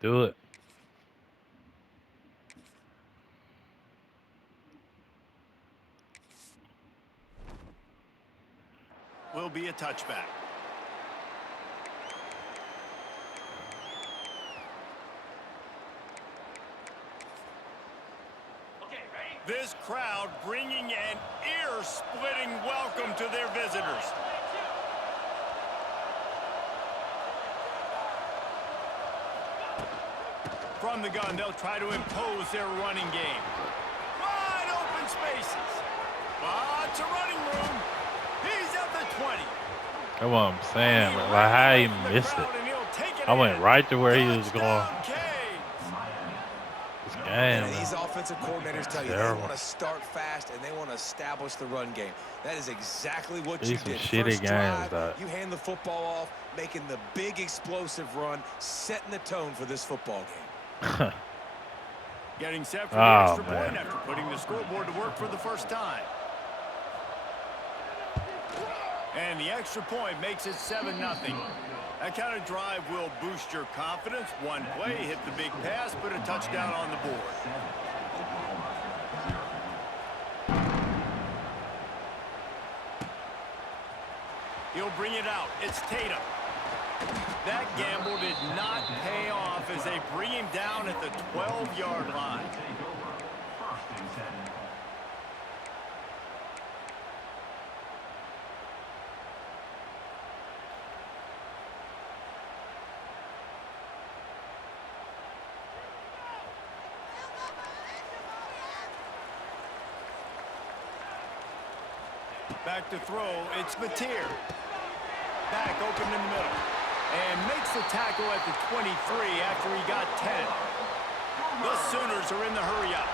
Do it. Will be a touchback. This crowd bringing an ear-splitting welcome to their visitors. From the gun, they'll try to impose their running game. Wide open spaces. Lots of running room. He's at the 20. That's what I'm saying. Like, how he missed it. I went right to where he was going. This game, and these offensive coordinators tell you terrible. they want to start fast and they want to establish the run game. That is exactly what These you some did. shitty First drive, games, you hand the football off, making the big explosive run, setting the tone for this football game. Getting set for the extra point after putting the scoreboard to work for the first time. And the extra point makes it 7-0. That kind of drive will boost your confidence. One play, hit the big pass, put a touchdown on the board. He'll bring it out. It's Tatum. That gamble did not pay off as they bring him down at the 12-yard line. Back to throw, it's Mateer. Back open in the middle. And makes the tackle at the 23 after he got 10. The Sooners are in the hurry-up.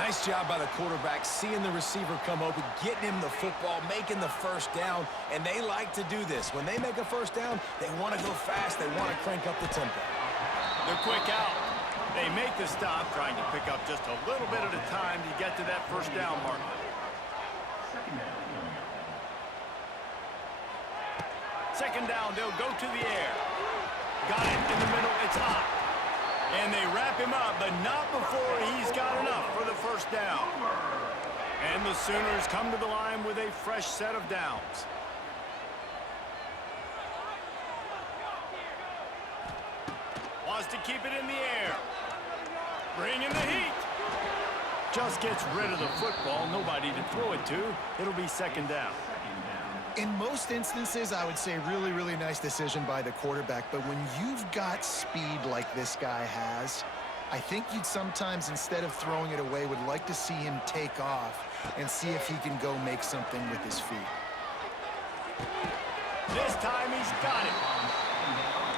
Nice job by the quarterback, seeing the receiver come open, getting him the football, making the first down, and they like to do this. When they make a first down, they want to go fast, they want to crank up the tempo. They're quick out. They make the stop, trying to pick up just a little bit at a time to get to that first down marker. Second down, they'll go to the air. Got it in the middle, it's up. And they wrap him up, but not before he's got enough for the first down. And the Sooners come to the line with a fresh set of downs. Wants to keep it in the air. Bringing the heat. Just gets rid of the football, nobody to throw it to. It'll be second down. In most instances, I would say really, really nice decision by the quarterback. But when you've got speed like this guy has, I think you'd sometimes, instead of throwing it away, would like to see him take off and see if he can go make something with his feet. This time he's got it.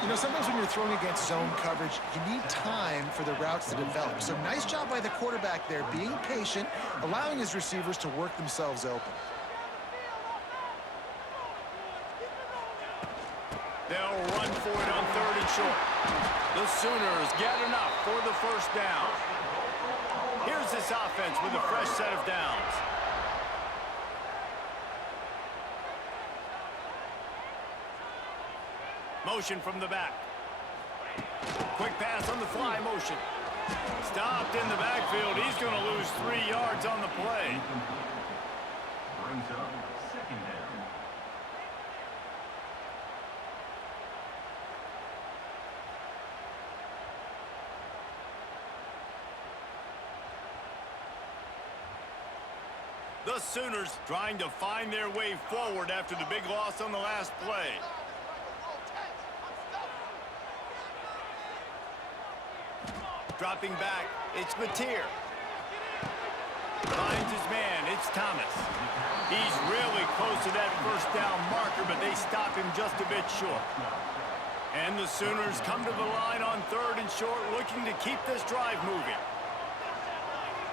You know, sometimes when you're throwing against zone coverage, you need time for the routes to develop. So nice job by the quarterback there, being patient, allowing his receivers to work themselves open. They'll run for it on third and short. The Sooners get enough for the first down. Here's this offense with a fresh set of downs. Motion from the back. Quick pass on the fly motion. Stopped in the backfield. He's going to lose 3 yards on the play. Brings up second down. The Sooners trying to find their way forward after the big loss on the last play. Dropping back, it's Mateer. Finds his man, it's Thomas. He's really close to that first down marker, but they stop him just a bit short. And the Sooners come to the line on third and short, looking to keep this drive moving.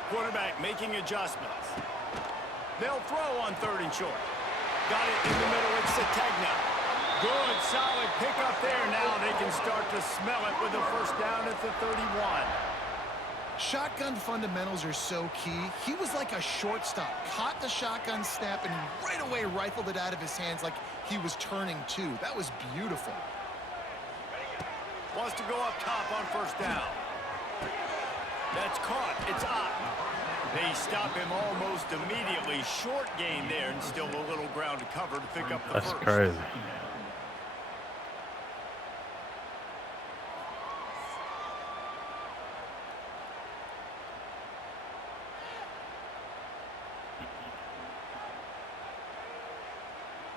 Quarterback making adjustments. They'll throw on third and short. Got it in the middle, it's Sategna. Good, solid pickup there. Now they can start to smell it with the first down at the 31. Shotgun fundamentals are so key. He was like a shortstop, caught the shotgun snap and right away rifled it out of his hands like he was turning two. That was beautiful. Wants to go up top on first down. That's caught. It's up. They stop him almost immediately. Short gain there and still a little ground to cover to pick up the That's first. crazy.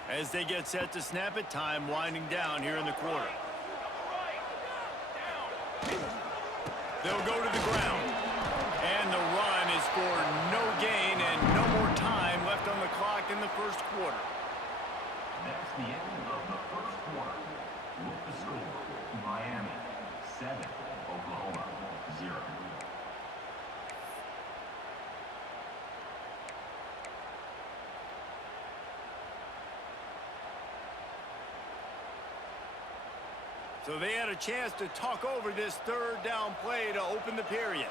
As they get set to snap it, time winding down here in the quarter. They'll go to the ground. And the run is for no gain and no more time left on the clock in the first quarter. That's the end of the first quarter. With the score, Miami 7, Oklahoma 0. So they had a chance to talk over this third down play to open the period.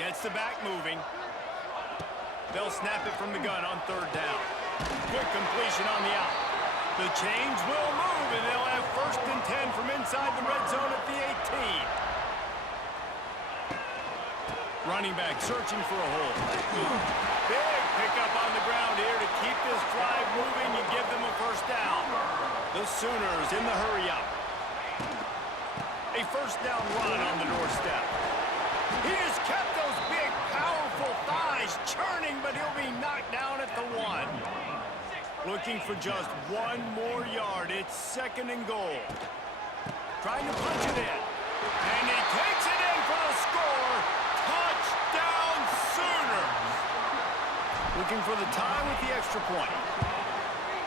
Gets the back moving. They'll snap it from the gun on third down. Quick completion on the out. The chains will move, and they'll have 1st and 10 from inside the red zone at the 18. Running back searching for a hole. Big pickup on the ground here to keep this drive moving and give them a first down. The Sooners in the hurry up. A first down run on the doorstep. He has kept those big, powerful thighs churning, but he'll be knocked down at the 1. Looking for just one more yard. It's 2nd and goal. Trying to punch it in. And he takes it in for the score. Touchdown Sooners. Looking for the tie with the extra point.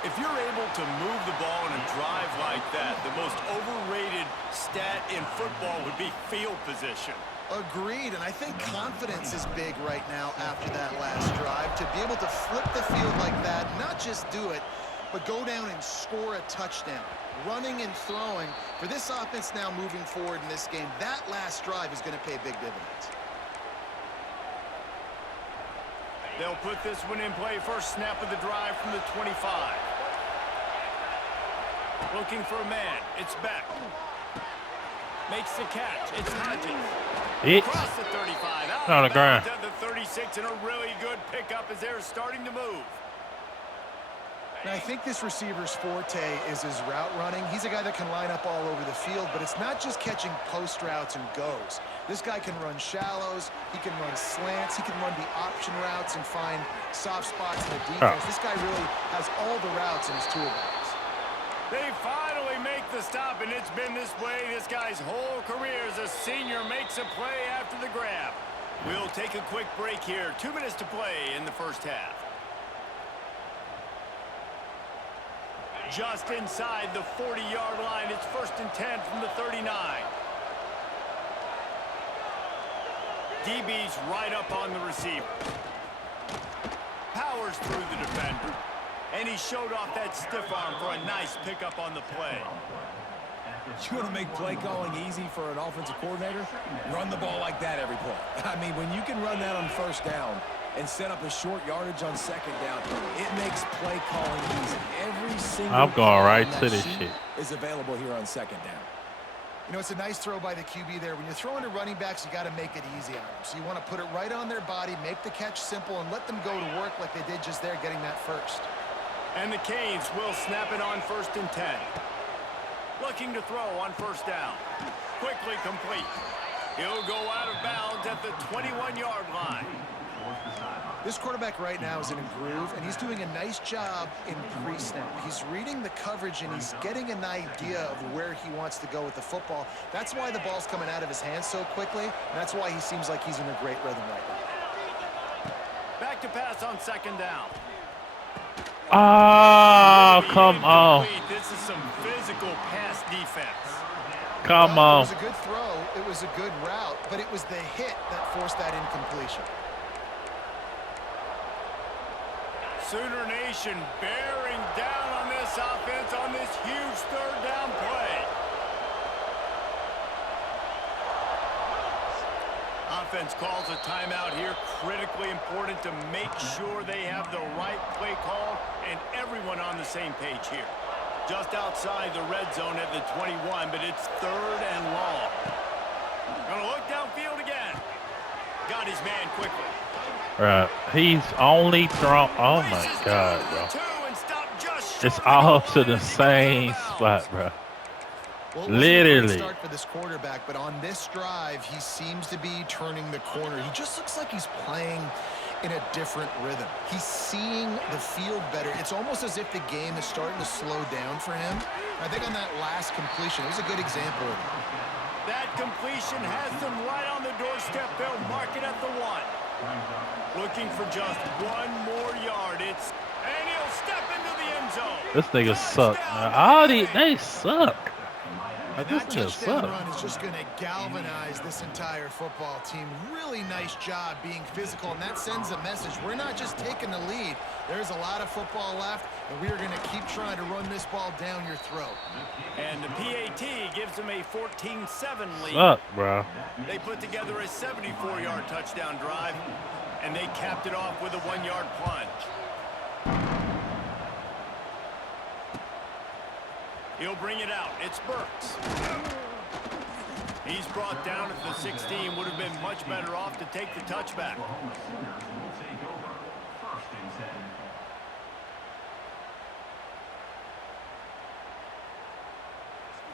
If you're able to move the ball in a drive like that, the most overrated stat in football would be field position. Agreed, and I think confidence is big right now after that last drive. To be able to flip the field like that, not just do it, but go down and score a touchdown. Running and throwing, for this offense now moving forward in this game, that last drive is going to pay big dividends. They'll put this one in play. First snap of the drive from the 25. Looking for a man. It's Beck. Makes the catch. It's Hodges. Across the 35. Out on the ground. To the 36, and a really good pickup as they're starting to move. And I think this receiver's forte is his route running. He's a guy that can line up all over the field, but it's not just catching post routes and goes. This guy can run shallows, he can run slants, he can run the option routes and find soft spots in the defense. This guy really has all the routes in his toolbox. They finally make the stop, and it's been this way this guy's whole career as a senior makes a play after the grab. We'll take a quick break here. 2 minutes to play in the first half. Just inside the 40-yard line. It's 1st and 10 from the 39. DB's right up on the receiver. Powers through the defender. And he showed off that stiff arm for a nice pickup on the play. You want to make play calling easy for an offensive coordinator? Run the ball like that every play. I mean, when you can run that on first down and set up a short yardage on second down, it makes play calling easy. Every single I'm going right play to on that this sheet shit. is available here on second down. You know, it's a nice throw by the QB there. When you're throwing to running backs, you got to make it easy on them. So you want to put it right on their body, make the catch simple, and let them go to work like they did just there, getting that first. And the Canes will snap it on 1st and 10. Looking to throw on first down. Quickly complete. He'll go out of bounds at the 21-yard line. This quarterback right now is in a groove, and he's doing a nice job in pre-snap. He's reading the coverage, and he's getting an idea of where he wants to go with the football. That's why the ball's coming out of his hands so quickly, and that's why he seems like he's in a great rhythm right now. Back to pass on second down. Oh, come on. This is some physical pass defense. Come Well, on. it was a good throw. It was a good route, but it was the hit that forced that incompletion. Sooner Nation bearing down on this offense on this huge third down play. Offense calls a timeout here. Critically important to make sure they have the right play call and everyone on the same page here. Just outside the red zone at the 21, but it's 3rd and long. Gonna look downfield again. Got his man quickly. Right. He's only thrown. Oh my God, bro. It's all to the same spot, bro. Well, Literally. Start for this quarterback, but on this drive, he seems to be turning the corner. He just looks like he's playing in a different rhythm. He's seeing the field better. It's almost as if the game is starting to slow down for him. I think on that last completion, it was a good example of it. That completion has them right on the doorstep. They'll mark it at the 1. Looking for just 1 more yard. And he'll step into the end zone. This nigga suck. All they suck. And that touchdown run is just going to galvanize this entire football team. Really nice job being physical, and that sends a message. We're not just taking the lead. There's a lot of football left, and we are going to keep trying to run this ball down your throat. And the PAT gives them a 14-7 lead. Suck, bro. They put together a 74-yard touchdown drive, and they capped it off with a 1-yard plunge. He'll bring it out. It's Burks. He's brought down at the 16. Would have been much better off to take the touchback.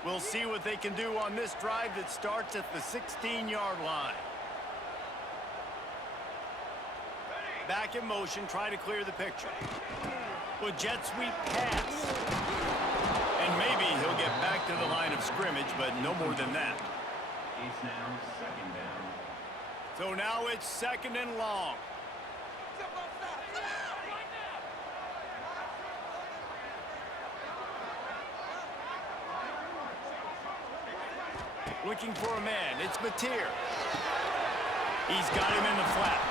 We'll see what they can do on this drive that starts at the 16-yard line. Back in motion, try to clear the picture. With jet sweep pass. And maybe he'll get back to the line of scrimmage, but no more than that. It's now 2nd down. So now it's 2nd and long. Looking for a man. It's Mateer. He's got him in the flat.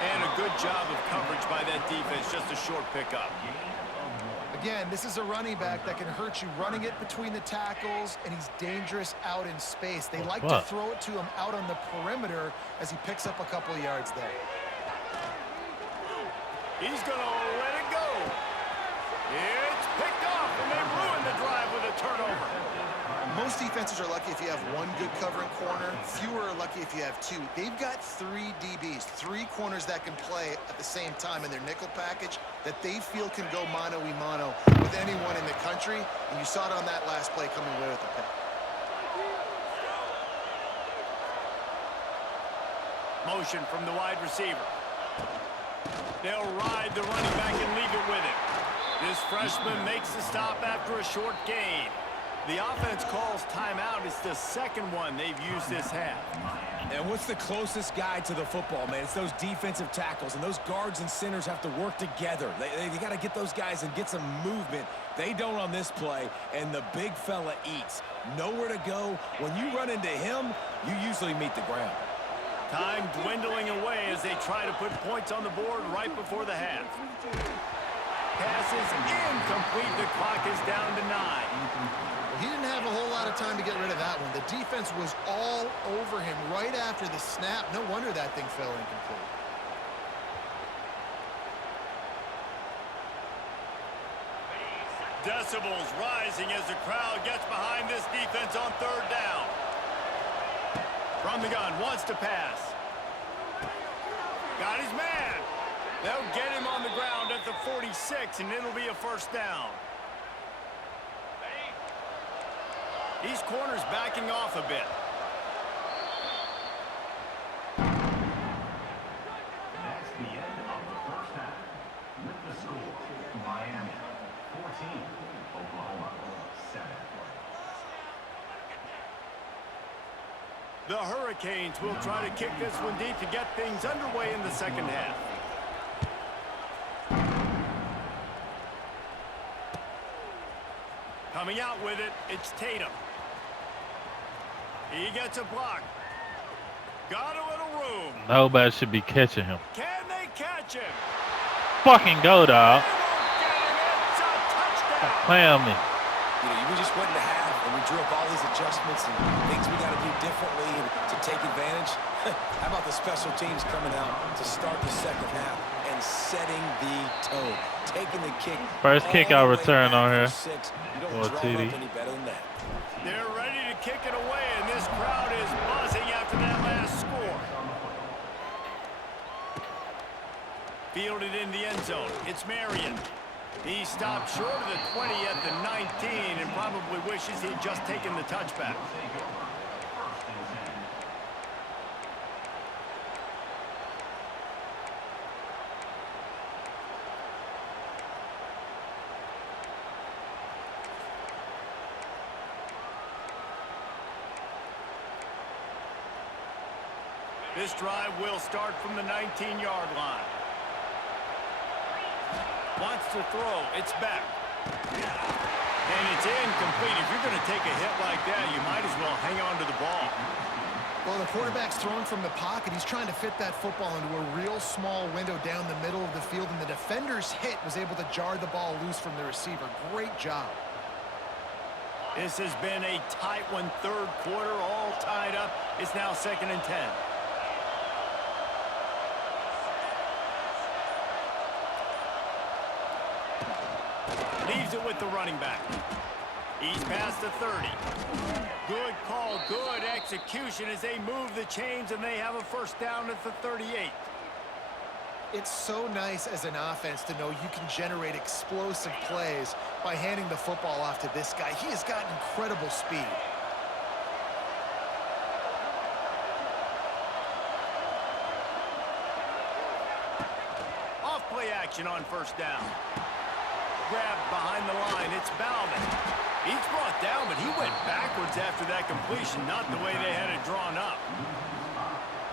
And a good job of coverage by that defense. Just a short pickup. Again, this is a running back that can hurt you running it between the tackles, and he's dangerous out in space. They like to throw it to him out on the perimeter as he picks up a couple of yards there. He's going to let it go. It's picked off, and they ruin the drive with a turnover. Most defenses are lucky if you have 1 good covering corner. Fewer are lucky if you have 2. They've got 3 DBs, 3 corners that can play at the same time in their nickel package that they feel can go mano-a-mano with anyone in the country. And you saw it on that last play coming away with the pick. Motion from the wide receiver. They'll ride the running back and leave it with him. This freshman makes the stop after a short gain. The offense calls timeout. It's the 2nd one they've used this half. And what's the closest guy to the football, man? It's those defensive tackles, and those guards and centers have to work together. They got to get those guys and get some movement. They don't on this play, and the big fella eats. Nowhere to go. When you run into him, you usually meet the ground. Time dwindling away as they try to put points on the board right before the half. Pass is incomplete. The clock is down to 9. He didn't have a whole lot of time to get rid of that one. The defense was all over him right after the snap. No wonder that thing fell incomplete. Decibels rising as the crowd gets behind this defense on 3rd down. From the gun, wants to pass. Got his man. They'll get him on the ground at the 46, and it'll be a 1st down. These corners backing off a bit. That's the end of the 1st half. With the score, Miami 14, Oklahoma 7. The Hurricanes will try to kick this one deep to get things underway in the 2nd half. Coming out with it, it's Tatum. He gets a block. Got a little room. Nobody should be catching him. Can they catch him? Fucking go, dog. They won't get him. It's a touchdown. Play on me. You know, we just went into half, and we drew up all these adjustments and things we got to do differently and to take advantage. How about the special teams coming out to start the 2nd half and and setting the tone. Taking the kick. First kick I return on here. Six. You don't Or draw TD. up any better than that. They're ready to kick it away, and this crowd is buzzing after that last score. Fielded in the end zone. It's Marion. He stopped short of the 20 at the 19 and probably wishes he'd just taken the touchback. This drive will start from the 19-yard line. Wants to throw. It's back. And it's incomplete. If you're going to take a hit like that, you might as well hang on to the ball. Well, the quarterback's throwing from the pocket. He's trying to fit that football into a real small window down the middle of the field, and the defender's hit was able to jar the ball loose from the receiver. Great job. This has been a tight one, third quarter, all tied up. It's now 2nd and 10. Leaves it with the running back. He's past the 30. Good call, good execution as they move the chains and they have a first down at the 38. It's so nice as an offense to know you can generate explosive plays by handing the football off to this guy. He has got incredible speed. Off play action on first down. Grabbed behind the line. It's Bowman. He's brought down, but he went backwards after that completion, not the way they had it drawn up.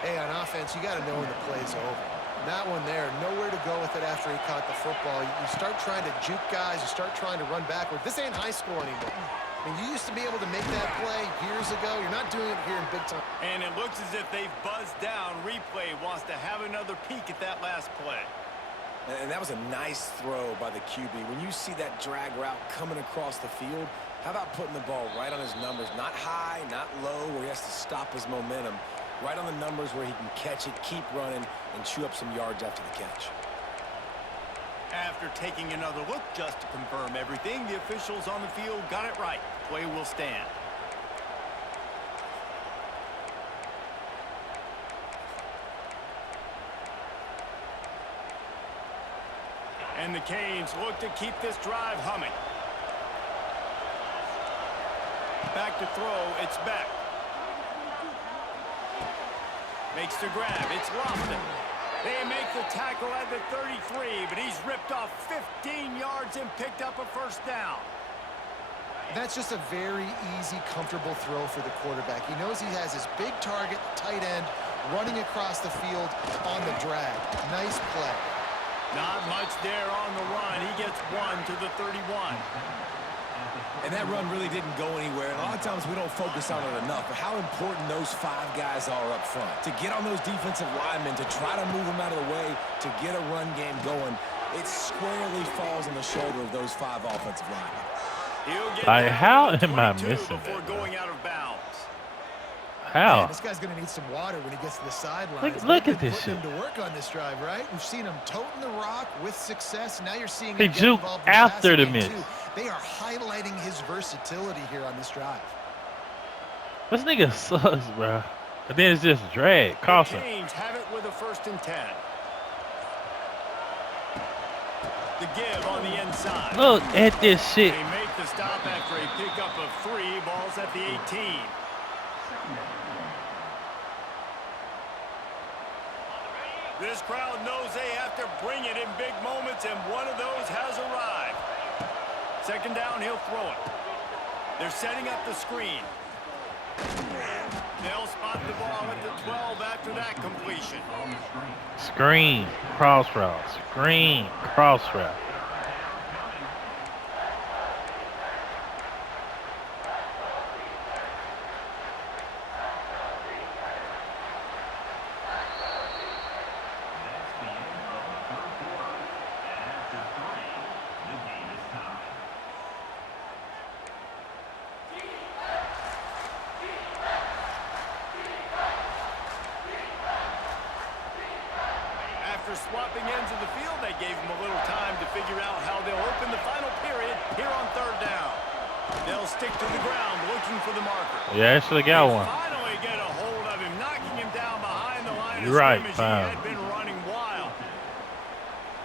Hey, on offense, you got to know when the play's over. That one there, nowhere to go with it after he caught the football. You start trying to juke guys. You start trying to run backward. This ain't high school anymore. I mean, you used to be able to make that play years ago. You're not doing it here in big time. And it looks as if they've buzzed down. Replay wants to have another peek at that last play. And that was a nice throw by the QB. When you see that drag route coming across the field, how about putting the ball right on his numbers? Not high, not low, where he has to stop his momentum. Right on the numbers where he can catch it, keep running, and chew up some yards after the catch. After taking another look just to confirm everything, the officials on the field got it right. Play will stand. And the Canes look to keep this drive humming. Back to throw, it's back. Makes the grab, it's Lofton. They make the tackle at the 33, but he's ripped off 15 yards and picked up a first down. That's just a very easy, comfortable throw for the quarterback. He knows he has his big target, tight end, running across the field on the drag. Nice play. Not much there on the run. He gets one to the 31. And that run really didn't go anywhere. And a lot of times we don't focus on it enough, but how important those 5 guys are up front. To get on those defensive linemen, to try to move them out of the way, to get a run game going, it squarely falls on the shoulder of those 5 offensive linemen. He'll get Like, how down to am I 22 missing before that, going out of bounds. How? Man, this guy's going to need some water when he gets to the sidelines. Look They've at been this putting shit. him to work on this drive, right? We've seen him toting the rock with success. Now you're seeing He him get juked involved in after passing the game, miss. too. They are highlighting his versatility here on this drive. This nigga sucks, bro. And then it's just drag. The Carson. Canes have it with a 1st and 10. The give on the inside. Look at this shit. They make the stop after a pickup of 3 balls at the 18. This crowd knows they have to bring it in big moments, and one of those has arrived. 2nd down, he'll throw it. They're setting up the screen. They'll spot the ball at the 12 after that completion. Screen. Cross route. Screen. Cross route. After swapping ends of the field, they gave him a little time to figure out how they'll open the final period here on third down. They'll stick to the ground looking for the marker. You actually got one. Finally get a hold of him, knocking him down behind the line You're of right, scrimmage. fine. He had been running wild.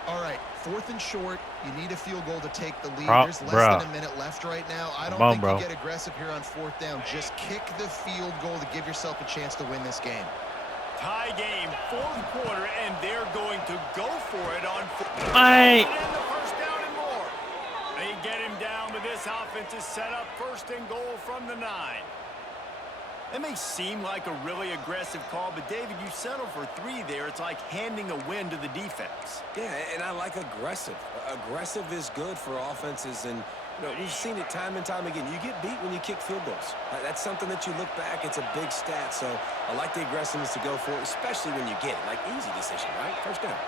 All right, 4th and short. You need a field goal to take the lead. There's less Bruh. than a minute left right now. I don't Come on, think bro. you get aggressive here on 4th down. Just kick the field goal to give yourself a chance to win this game. Tie game, 4th quarter, and they're going to go for it on 4th. Mate. And the first down and more. They get him down, but this offense is set up 1st and goal from the 9. That may seem like a really aggressive call, but David, you settle for 3 there. It's like handing a win to the defense. Yeah, and I like aggressive. Aggressive is good for offenses, and we've seen it time and time again. You get beat when you kick field goals. That's something that you look back, it's a big stat, so I like the aggressiveness to go for it, especially when you get it. Like, easy decision, right? First down.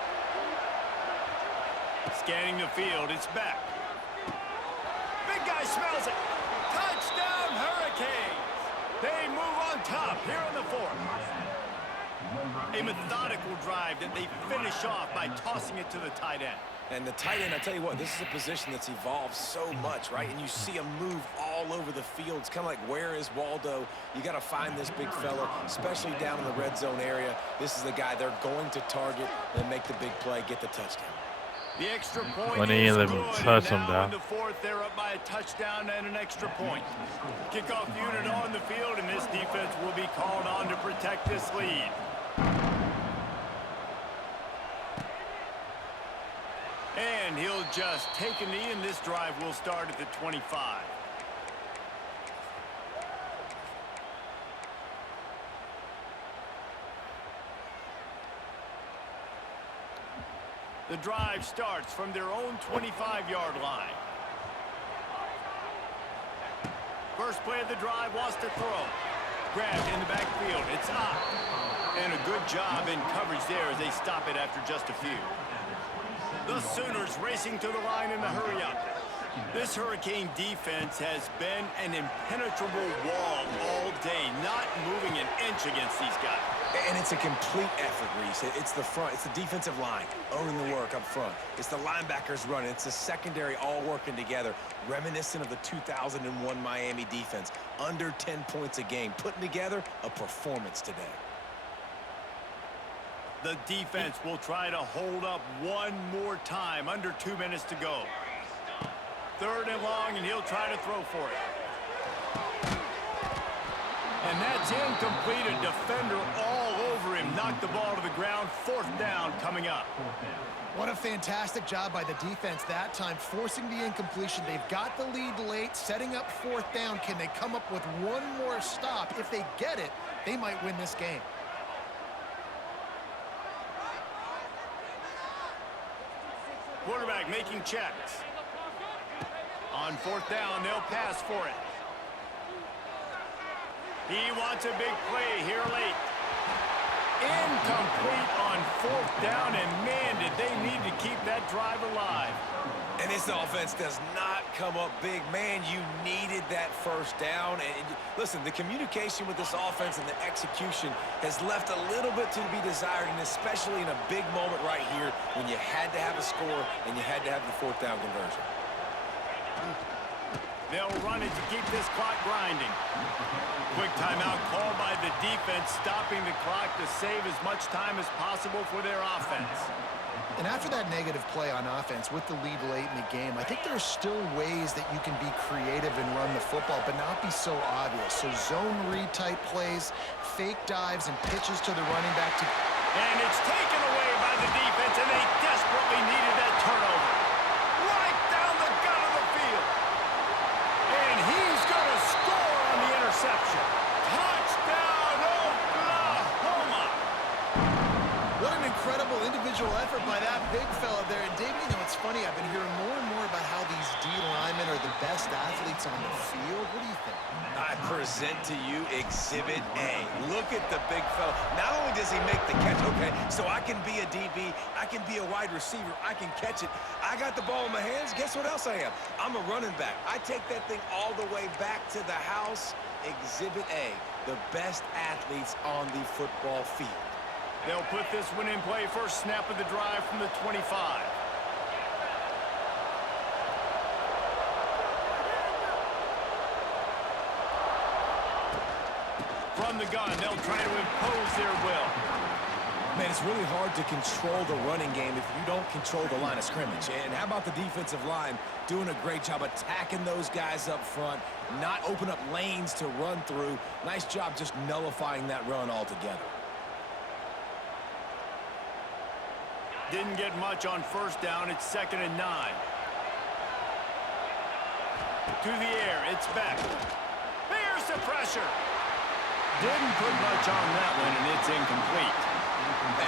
Scanning the field, it's back. Big guy smells it. Touchdown, Hurricanes. They move on top here in the 4th. A methodical drive that they finish off by tossing it to the tight end. And the tight end, I tell you what, this is a position that's evolved so much, right? And you see him move all over the field. It's kind of like, where is Waldo? You got to find this big fella, especially down in the red zone area. This is the guy they're going to target and make the big play, get the touchdown. The extra point When he is let good, him and touch him now down. in the 4th, they're up by a touchdown and an extra point. Kickoff unit on the field, and this defense will be called on to protect this lead. And he'll just take a knee, and this drive will start at the 25. The drive starts from their own 25-yard line. First play of the drive, wants to throw. Grabbed in the backfield, it's up. And a good job in coverage there as they stop it after just a few. The Sooners racing to the line in the hurry-up. This Hurricane defense has been an impenetrable wall all day, not moving an inch against these guys. And it's a complete effort, Reese. It's the front. It's the defensive line owning the work up front. It's the linebackers running. It's the secondary all working together, reminiscent of the 2001 Miami defense. Under 10 points a game, putting together a performance today. The defense will try to hold up one more time. Under 2 minutes to go. 3rd and long, and he'll try to throw for it. And that's incomplete. A defender all over him. Knocked the ball to the ground. 4th down coming up. What a fantastic job by the defense that time, forcing the incompletion. They've got the lead late, setting up 4th down. Can they come up with one more stop? If they get it, they might win this game. Quarterback making checks. On 4th down, they'll pass for it. He wants a big play here late. Incomplete on 4th down, and man, did they need to keep that drive alive. And this offense does not come up big. Man, you needed that first down. And listen, the communication with this offense and the execution has left a little bit to be desired, and especially in a big moment right here when you had to have a score and you had to have the 4th down conversion. They'll run it to keep this clock grinding. Quick timeout called by the defense, stopping the clock to save as much time as possible for their offense. And after that negative play on offense with the lead late in the game, I think there's still ways that you can be creative and run the football, but not be so obvious. So zone read type plays, fake dives, and pitches to the running back. And it's taken away by the defense, and they desperately needed that turnover. Right down the gut of the field. And he's going to score on the interception. Touchdown, Oklahoma. What an incredible individual effort by that big fella there. And David, it's funny, I've been hearing more and more about how these D linemen are the best athletes on the field. What do you think? I present to you Exhibit A. Look at the big fella. Not only does he make the catch, okay, so I can be a DB, I can be a wide receiver, I can catch it. I got the ball in my hands. Guess what else I am? I'm a running back. I take that thing all the way back to the house. Exhibit A, the best athletes on the football field. They'll put this one in play. First snap of the drive from the 25. From the gun, they'll try to impose their will. Man, it's really hard to control the running game if you don't control the line of scrimmage. And how about the defensive line doing a great job attacking those guys up front, not open up lanes to run through. Nice job just nullifying that run altogether. Didn't get much on first down. It's 2nd and 9. To the air, it's Beck. There's the pressure. Didn't put much on that one, and it's incomplete.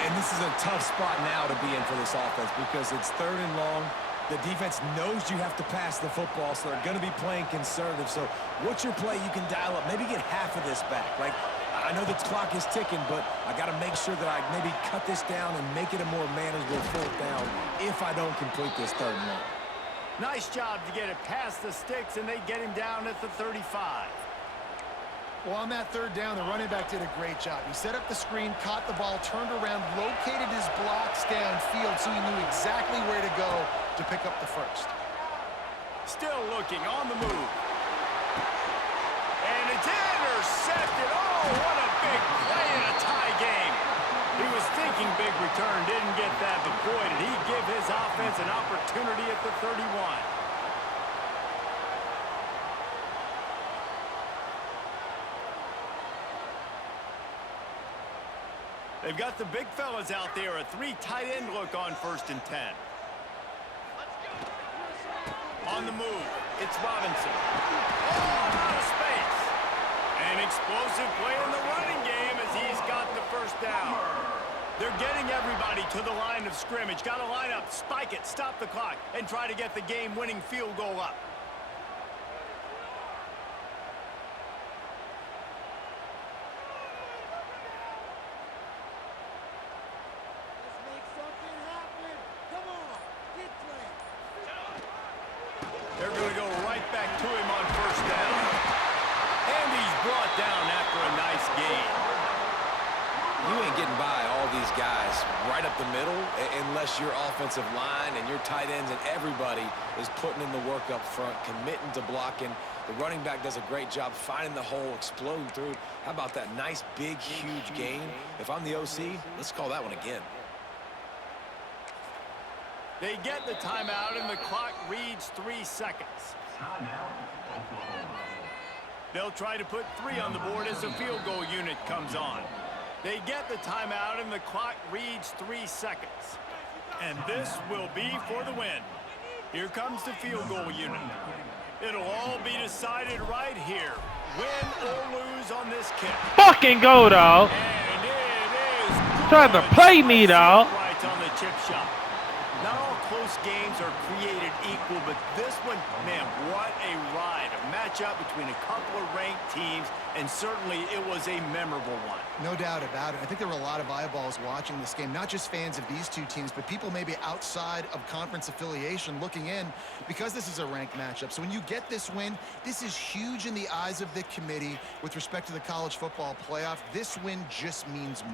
And this is a tough spot now to be in for this offense because it's 3rd and long. The defense knows you have to pass the football, so they're going to be playing conservative. So what's your play you can dial up? Maybe get half of this back. Like, I know the clock is ticking, but I got to make sure that I maybe cut this down and make it a more manageable 4th down if I don't complete this 3rd and long. Nice job to get it past the sticks, and they get him down at the 35. Well, on that 3rd down, the running back did a great job. He set up the screen, caught the ball, turned around, located his blocks downfield so he knew exactly where to go to pick up the first. Still looking on the move. And it's intercepted. Oh, what a big play in a tie game. He was thinking big return, didn't get that, but boy, did he give his offense an opportunity at the 31. They've got the big fellas out there, a 3 tight end look on 1st and 10. On the move, it's Robinson. Oh, out of space. An explosive play in the running game as he's got the first down. They're getting everybody to the line of scrimmage. Got to line up, spike it, stop the clock, and try to get the game-winning field goal up. They're going to go right back to him on 1st down. And he's brought down after a nice gain. You ain't getting by all these guys right up the middle unless your offensive line and your tight ends and everybody is putting in the work up front, committing to blocking. The running back does a great job finding the hole, exploding through. How about that nice, big, huge gain? If I'm the OC, let's call that one again. They get the timeout, and the clock reads 3 seconds. They'll try to put 3 on the board as the field goal unit comes on. They get the timeout, and the clock reads 3 seconds. And this will be for the win. Here comes the field goal unit. It'll all be decided right here. Win or lose on this kick. Fucking go, dog. And it is Trying to play me, dog. right on the chip shot. Not all close games are created equal, but this one, man, what a ride. A matchup between a couple of ranked teams, and certainly it was a memorable one. No doubt about it. I think there were a lot of eyeballs watching this game, not just fans of these two teams, but people maybe outside of conference affiliation looking in because this is a ranked matchup. So when you get this win, this is huge in the eyes of the committee with respect to the college football playoff. This win just means more.